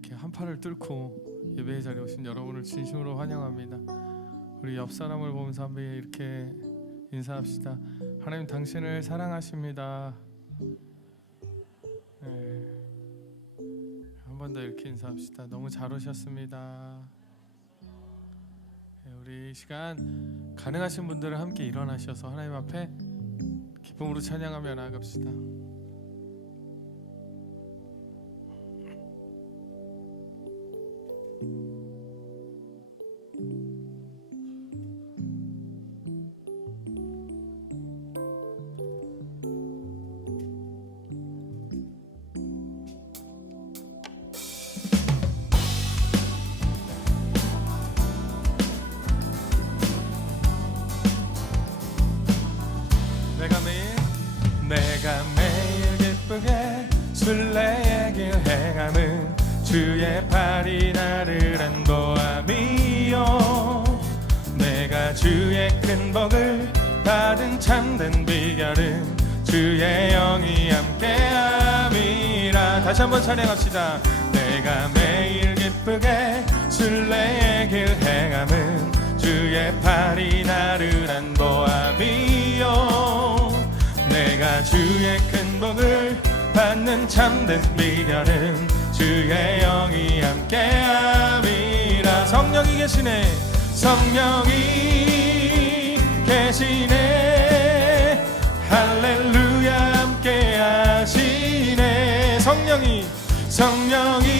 이렇게 한 팔을 뚫고 예배의 자리에 오신 여러분을 진심으로 환영합니다. 우리 옆 사람을 보면서 한번 이렇게 인사합시다. 하나님 당신을 사랑하십니다. 네. 한번 더 이렇게 인사합시다. 너무 잘 오셨습니다. 네, 우리 이 시간 가능하신 분들은 함께 일어나셔서 하나님 앞에 기쁨으로 찬양하며 나아갑시다. 받은 참된 비결은 주의 영이 함께함이라. 다시 한번 찬양합시다. 내가 매일 기쁘게 순례의 길 행함은 주의 팔이 나를 안보함이요. 내가 주의 큰 복을 받는 참된 비결은 주의 영이 함께함이라. 성령이 계시네. 성령이 계시네 할렐루야 함께 하시네. 성령이 성령이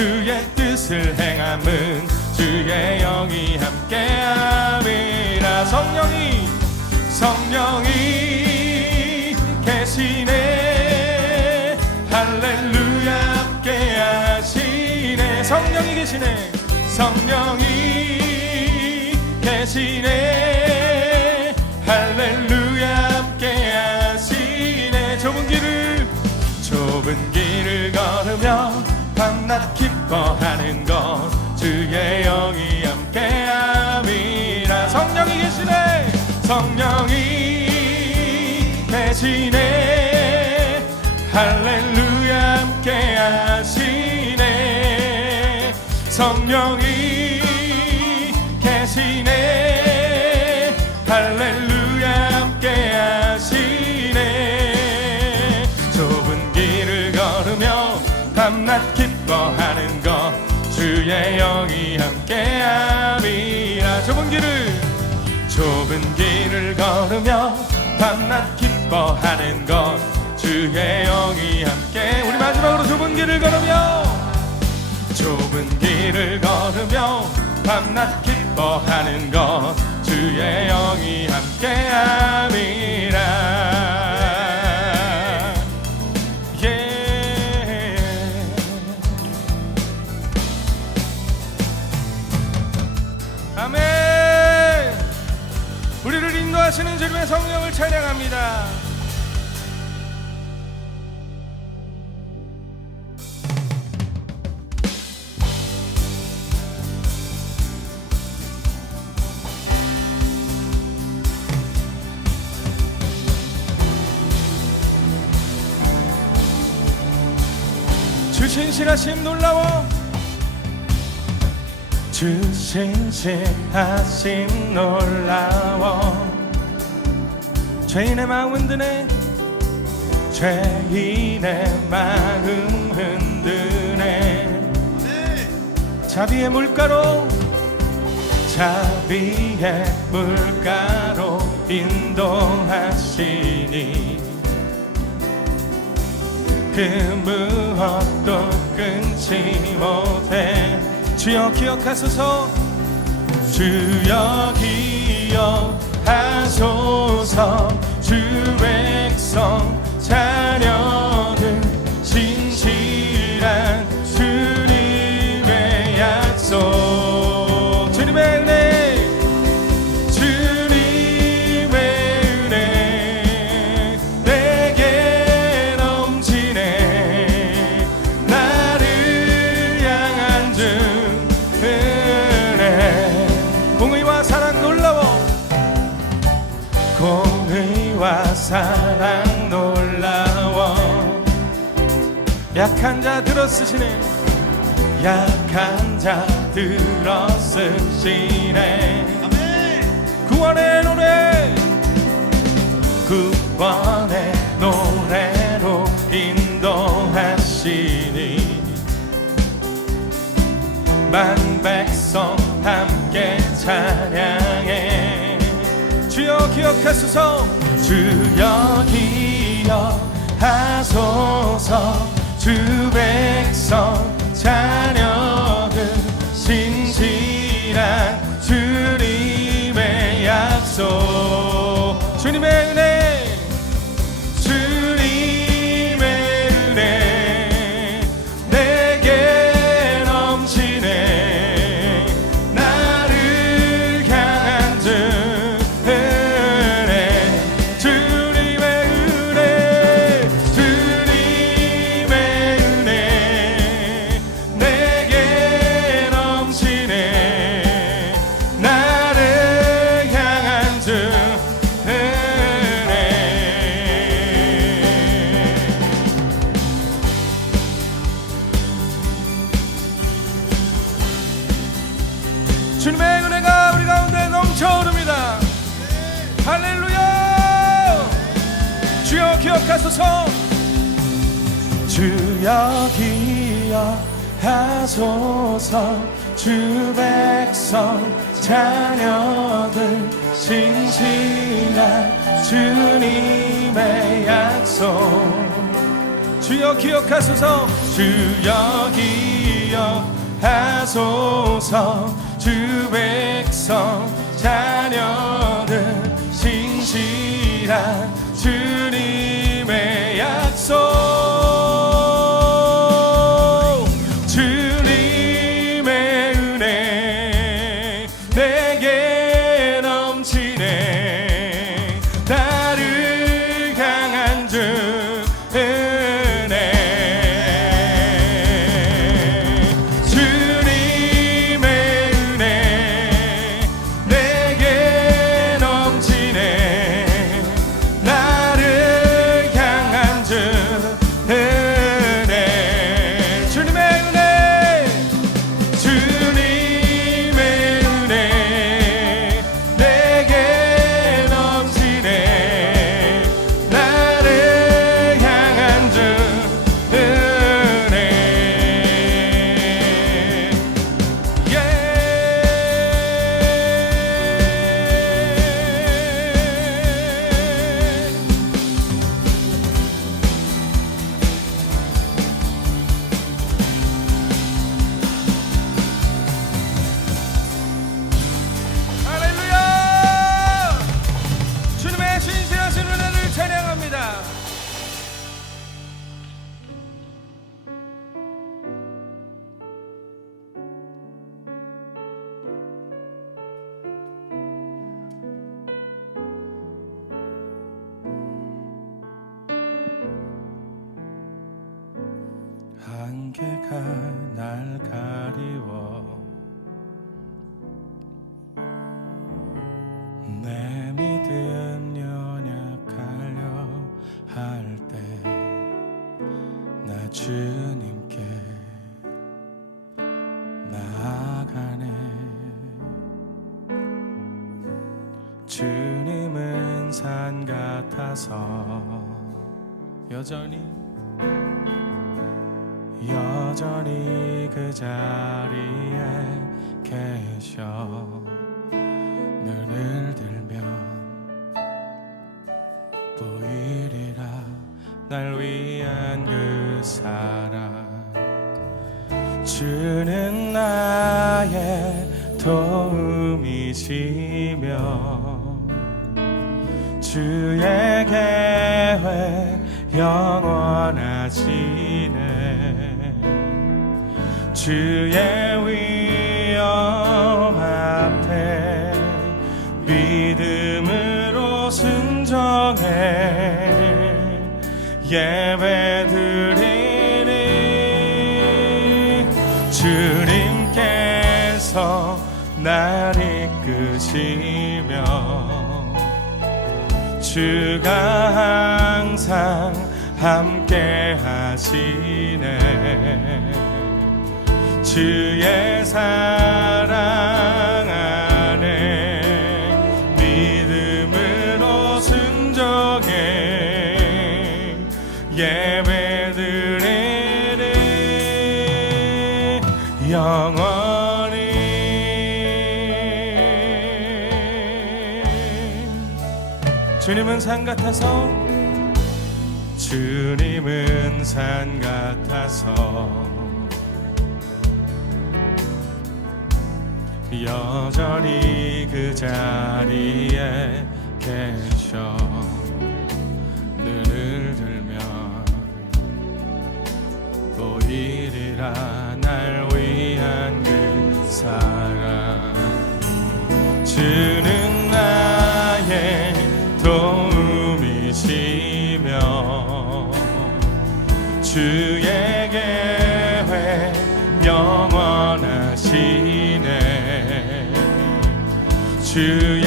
주의 뜻을 행함은 주의 영이 함께함이라. 성령이 성령이 계시네. 할렐루야 함께하시네. 성령이 계시네. 성령이 계시네 기뻐하는 것. 주의 영이 함께함이라. 성령이 계시네. 성령이 계시네. 할렐루야 주의 영이 함께함이라. 좁은 길을 좁은 길을 걸으며 밤낮 기뻐하는 것. 주의 영이 함께 우리 마지막으로 좁은 길을 걸으며 좁은 길을 걸으며 밤낮 기뻐하는 것. 주의 영이 함께함이라 인도하시는 주님의 성령을 찬양합니다. 주신실하심 놀라워. 주신실하심 놀라워 죄인의 마음 흔드네. 죄인의 마음 흔드네. 자비의 물가로 자비의 물가로 인도하시니 그 무엇도 끊지 못해. 주여 기억하소서. 주여 기억 하소서 주 백성 자녀 약한 자 들어쓰시네. 약한 자 들어쓰시네. 구원의 노래. 구원의 노래로 인도하시니 만 백성 함께 찬양해. 주여 기억하소서. 주여 기억하소서 주 백성 자녀들 신실한 주님의 약속 할렐루야. 주여 기억하소서. 주여 기억하소서. 주 백성 자녀들 신실한 주님의 약속. 주여 기억하소서. 주여 기억하소서. 주 백성 신실한 주님의 약속 주님께 나아가네. 주님은 산 같아서 여전히 여전히 그 자리에 계셔. 귀한 그 사랑. 주는 나의 도움이시며 주의 계획 영원하시네. 주의 위 예배 드리니 주님께서 날 이끄시며 주가 항상 함께 하시네. 주의 사랑 주님은 산 같아서 주님은 산 같아서. 여전히 그 자리에 계셔. 눈을 들면 보이리라. 날 위한 그 사랑. 주는 주에게 회 영원하시네? 주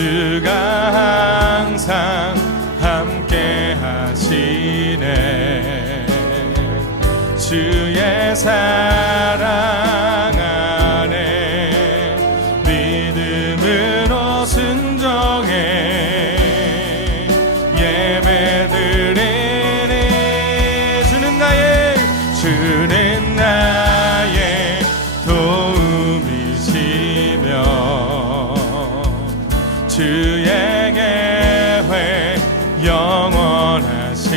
주가 항상 함께 하시네. 주의 사랑 영원하신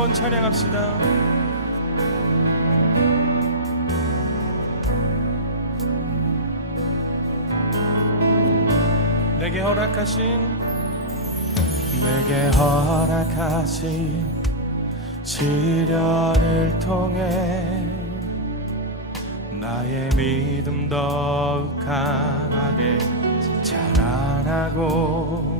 한번 찬양합시다. 내게 허락하신 내게 허락하신 시련을 통해 나의 믿음 더욱 강하게 자라나고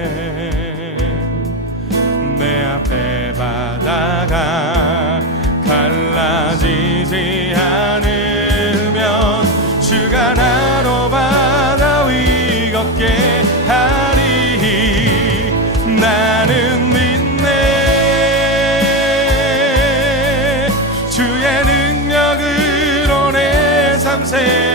내 앞에 바다가 갈라지지 않으면 주가 나로 바다 위 걷게 하리 나는 믿네. 주의 능력으로 내 삶 새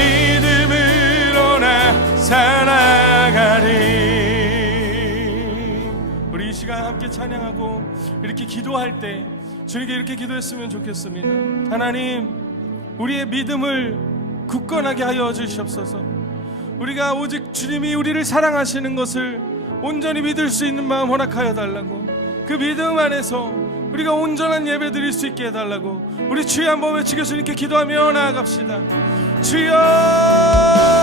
믿음으로 나 살아가리. 우리 이 시간 함께 찬양하고 이렇게 기도할 때 주님께 이렇게 기도했으면 좋겠습니다. 하나님 우리의 믿음을 굳건하게 하여 주시옵소서. 우리가 오직 주님이 우리를 사랑하시는 것을 온전히 믿을 수 있는 마음 허락하여 달라고 그 믿음 안에서 우리가 온전한 예배 드릴 수 있게 해달라고 우리 주여 한번 외치고 주님께 기도하며 나아갑시다 주여